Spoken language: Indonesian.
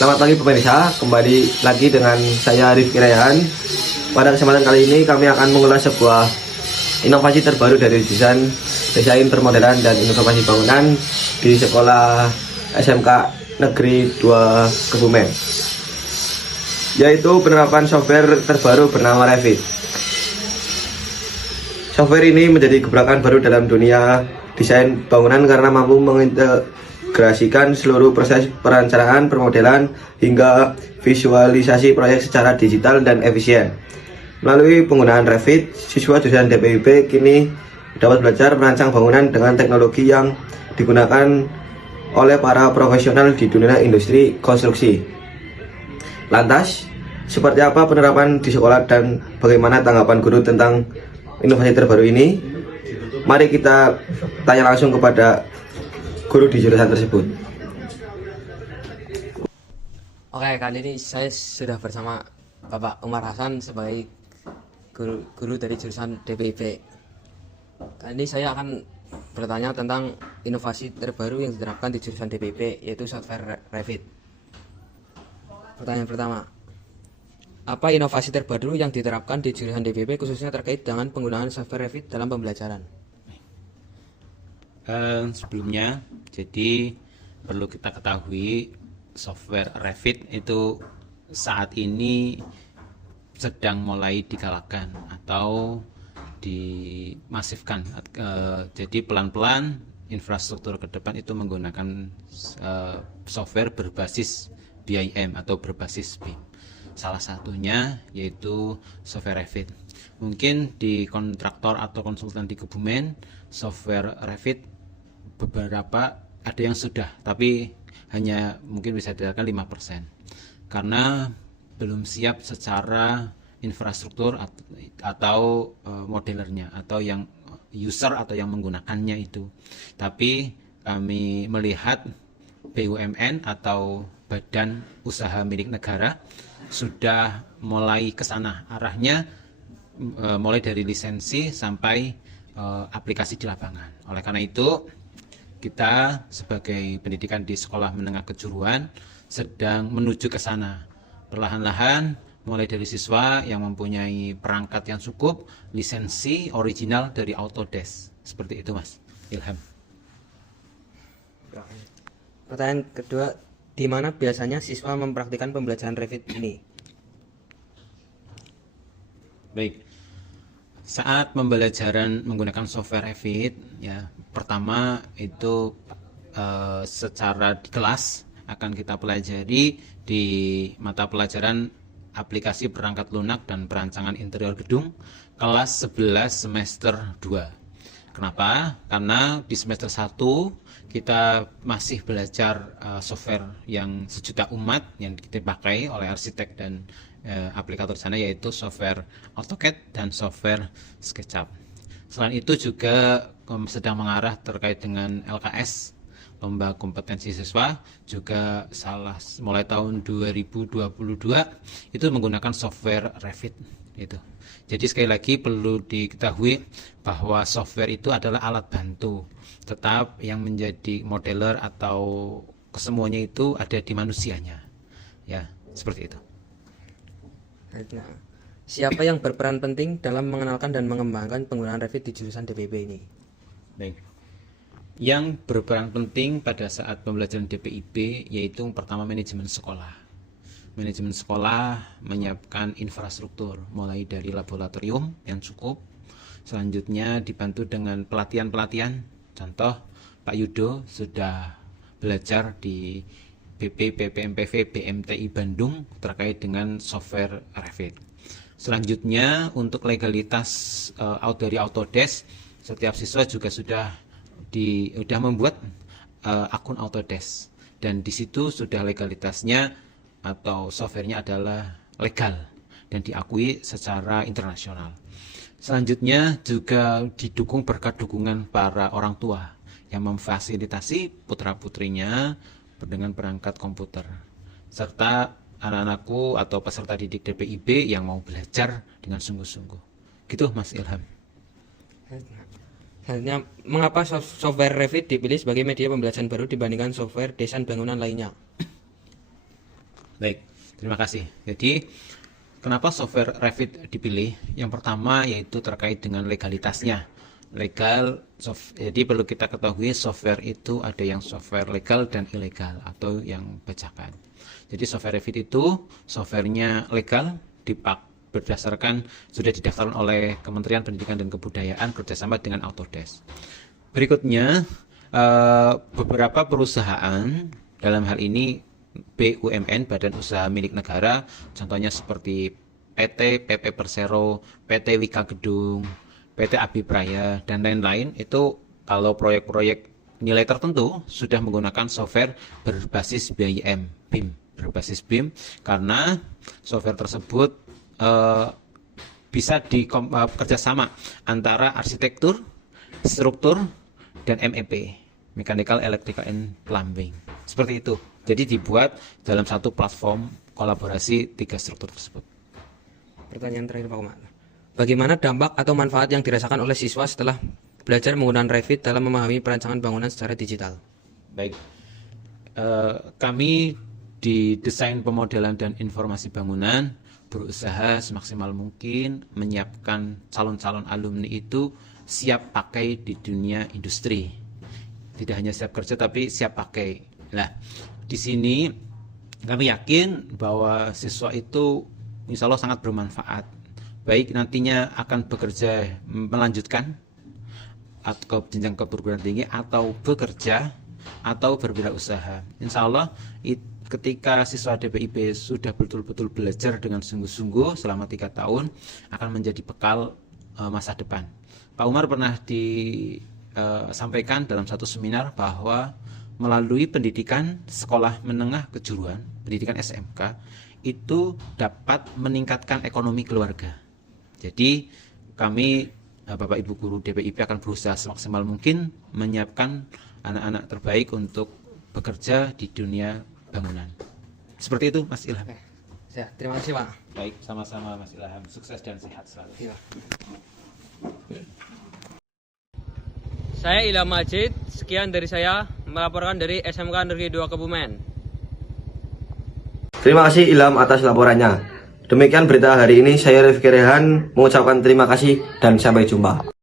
Selamat pagi pemirsa, kembali lagi dengan saya Rifki Rayhan. Pada kesempatan kali ini kami akan mengulas sebuah inovasi terbaru dari jurusan Desain Permodelan dan Inovasi Bangunan di Sekolah SMK Negeri 2 Kebumen, yaitu penerapan software terbaru bernama Revit. Software ini menjadi gebrakan baru dalam dunia desain bangunan karena mampu mengintegrasikan seluruh proses perencanaan, permodelan, hingga visualisasi proyek secara digital dan efisien. Melalui penggunaan Revit, siswa jurusan DPIP kini dapat belajar merancang bangunan dengan teknologi yang digunakan oleh para profesional di dunia industri konstruksi. Lantas, seperti apa penerapan di sekolah dan bagaimana tanggapan guru tentang inovasi terbaru ini? Mari kita tanya langsung kepada guru di jurusan tersebut. Oke, kali ini saya sudah bersama Bapak Umar Hasan sebagai guru dari jurusan DPIP. Kali ini saya akan bertanya tentang inovasi terbaru yang diterapkan di jurusan DPIP, yaitu software Revit. Pertanyaan pertama, apa inovasi terbaru yang diterapkan di jurusan DPIP khususnya terkait dengan penggunaan software Revit dalam pembelajaran? Sebelumnya, jadi perlu kita ketahui software Revit itu saat ini sedang mulai digalakkan atau dimasifkan. Jadi pelan-pelan infrastruktur ke depan itu menggunakan software berbasis BIM atau berbasis BIM. Salah satunya yaitu software Revit. Mungkin di kontraktor atau konsultan di Kebumen, software Revit beberapa ada yang sudah, tapi hanya mungkin bisa dikatakan 5%. Karena belum siap secara infrastruktur atau modelernya atau yang user atau yang menggunakannya itu. Tapi kami melihat BUMN atau badan usaha milik negara sudah mulai ke sana, arahnya mulai dari lisensi sampai aplikasi di lapangan. Oleh karena itu, kita sebagai pendidikan di sekolah menengah kejuruan sedang menuju ke sana. Perlahan-lahan mulai dari siswa yang mempunyai perangkat yang cukup, lisensi original dari Autodesk. Seperti itu, Mas Ilham. Pertanyaan kedua, di mana biasanya siswa mempraktikkan pembelajaran Revit ini? Baik. Saat pembelajaran menggunakan software Revit, ya, pertama itu secara di kelas akan kita pelajari di mata pelajaran aplikasi perangkat lunak dan perancangan interior gedung kelas 11 semester 2. Kenapa? Karena di semester 1 kita masih belajar software yang sejuta umat yang dipakai oleh arsitek dan aplikator sana, yaitu software AutoCAD dan software SketchUp. Selain itu juga sedang mengarah terkait dengan LKS, lomba kompetensi siswa, juga mulai tahun 2022 itu menggunakan software Revit itu. Jadi sekali lagi perlu diketahui bahwa software itu adalah alat bantu, tetap yang menjadi modeler atau kesemuanya itu ada di manusianya. Ya, seperti itu. Nah, siapa yang berperan penting dalam mengenalkan dan mengembangkan penggunaan Revit di jurusan DPIP ini? Baik. Yang berperan penting pada saat pembelajaran DPIP yaitu pertama manajemen sekolah. Manajemen sekolah menyiapkan infrastruktur mulai dari laboratorium yang cukup, selanjutnya dibantu dengan pelatihan-pelatihan. Contoh, Pak Yudo sudah belajar di BP, PPMPV, BMTI Bandung terkait dengan software Revit. Selanjutnya untuk legalitas dari Autodesk, setiap siswa juga sudah membuat akun Autodesk, dan di situ sudah legalitasnya atau softwarenya adalah legal dan diakui secara internasional. Selanjutnya juga didukung berkat dukungan para orang tua yang memfasilitasi putra-putrinya dengan perangkat komputer, serta anak-anakku atau peserta didik DPIP yang mau belajar dengan sungguh-sungguh. Gitu, Mas Ilham. Selanjutnya, mengapa software Revit dipilih sebagai media pembelajaran baru dibandingkan software desain bangunan lainnya? Baik, terima kasih. Jadi, kenapa software Revit dipilih? Yang pertama yaitu terkait dengan legalitasnya. Jadi perlu kita ketahui software itu ada yang software legal dan ilegal atau yang bajakan. Jadi software Revit itu softwarenya legal, berdasarkan sudah didaftarkan oleh Kementerian Pendidikan dan Kebudayaan kerjasama dengan Autodesk. Berikutnya, beberapa perusahaan dalam hal ini BUMN, Badan Usaha Milik Negara, contohnya seperti PT PP Persero, PT Wika Gedung, PT Abipraya, dan lain-lain, itu kalau proyek-proyek nilai tertentu sudah menggunakan software berbasis BIM, berbasis BIM, karena software tersebut bisa kerjasama antara arsitektur, struktur, dan MEP, Mechanical, Electrical, and Plumbing. Seperti itu. Jadi dibuat dalam satu platform kolaborasi 3 struktur tersebut. Pertanyaan terakhir Pak Umar. Bagaimana dampak atau manfaat yang dirasakan oleh siswa setelah belajar menggunakan Revit dalam memahami perancangan bangunan secara digital? Baik, kami di Desain Pemodelan dan Informasi Bangunan berusaha semaksimal mungkin menyiapkan calon-calon alumni itu siap pakai di dunia industri. Tidak hanya siap kerja tapi siap pakai. Nah, di sini kami yakin bahwa siswa itu insya Allah sangat bermanfaat. Baik nantinya akan bekerja melanjutkan atau ke jenjang perguruan tinggi atau bekerja atau berwirausaha. Insya Allah ketika siswa DPIP sudah betul-betul belajar dengan sungguh-sungguh selama 3 tahun akan menjadi bekal masa depan. Pak Umar pernah disampaikan dalam satu seminar bahwa melalui pendidikan sekolah menengah kejuruan, pendidikan SMK, itu dapat meningkatkan ekonomi keluarga. Jadi kami Bapak Ibu Guru DPIP akan berusaha semaksimal mungkin menyiapkan anak-anak terbaik untuk bekerja di dunia bangunan. Seperti itu Mas Ilham. Ya, terima kasih Pak. Baik, sama-sama Mas Ilham. Sukses dan sehat selalu. Ya. Saya Ilham Majid, sekian dari saya melaporkan dari SMK Negeri 2 Kebumen. Terima kasih Ilham atas laporannya. Demikian berita hari ini, saya Rifki Rehan mengucapkan terima kasih dan sampai jumpa.